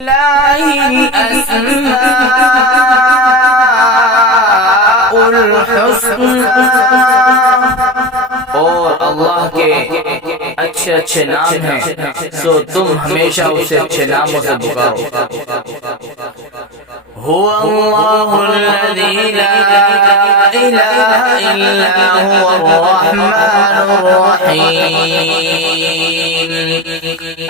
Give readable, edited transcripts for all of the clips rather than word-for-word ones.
الله الأسماء الحسنى और अल्लाह के अच्छे अच्छे नाम हैं, सो तुम हमेशा उसे अच्छे नामों से पुकारो। हुवा अल्लाहुल्लज़ी ला इलाहा इल्ला हुवर रहमानुर रहीम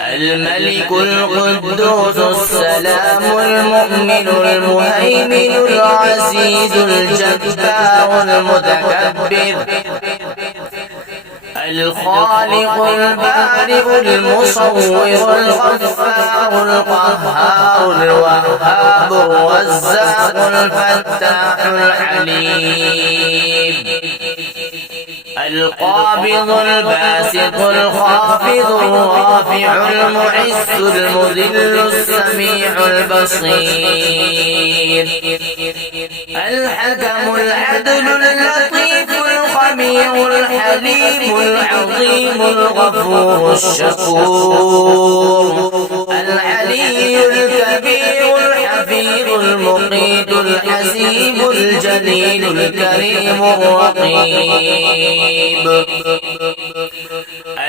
अल-मलिकुल कुद्दूसुस सलामुल मुमिनुल मुहैमिनुल अज़ीज़ुल जब्बारुल मुतकब्बिर الخالق البارئ المصور الغفار القهار الوهاب الرزاق الفتاح العليم القابض الباسط الخافض الرافع المعز المذل السميع البصير الحكم العدل اللطيف الخبير الحليم العظيم الغفور الشكور العلي الكبير الحفيظ المقيت الحسيب الجليل الكريم الرقيب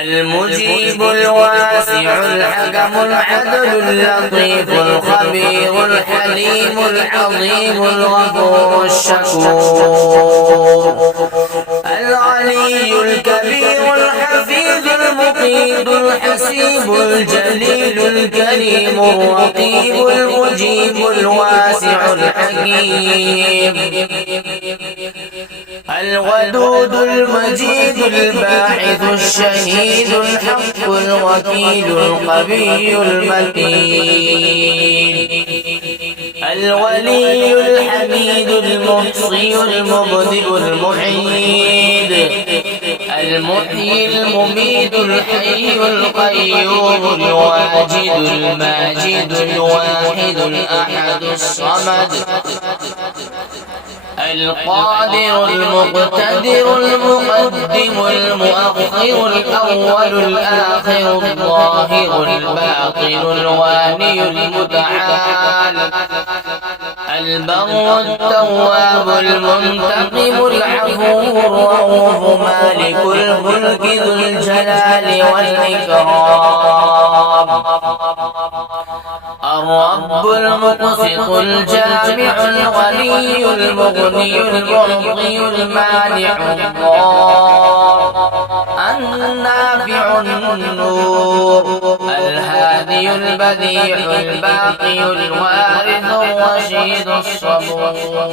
المجيب الواسع الحكم العدل اللطيف الخبير الحليم العظيم الغفور الشكور العلي الكبير الحفيظ المقيت الحسيب الجليل الكريم الرقيب المجيب الواسع الحكيم الودود المجيد الباعث الشهيد الحق الوكيل القوي المتين الولي الحميد المحصي المبدئ المعيد المحيي المميت الحي القيوم الواجد الماجد الواحد الأحد الصمد القادر المقتدر المقدم المؤخر الأول الآخر الظاهر الباطن الواني المتعال البر التواب المنتقم العفو الرؤوف مالك الملك ذو الجلال والإكرام الرب المقسط الجامع الغني المغني المعطي المانع الضار النافع النور الهادي البديع الباقي الوارث الرشيد الصبور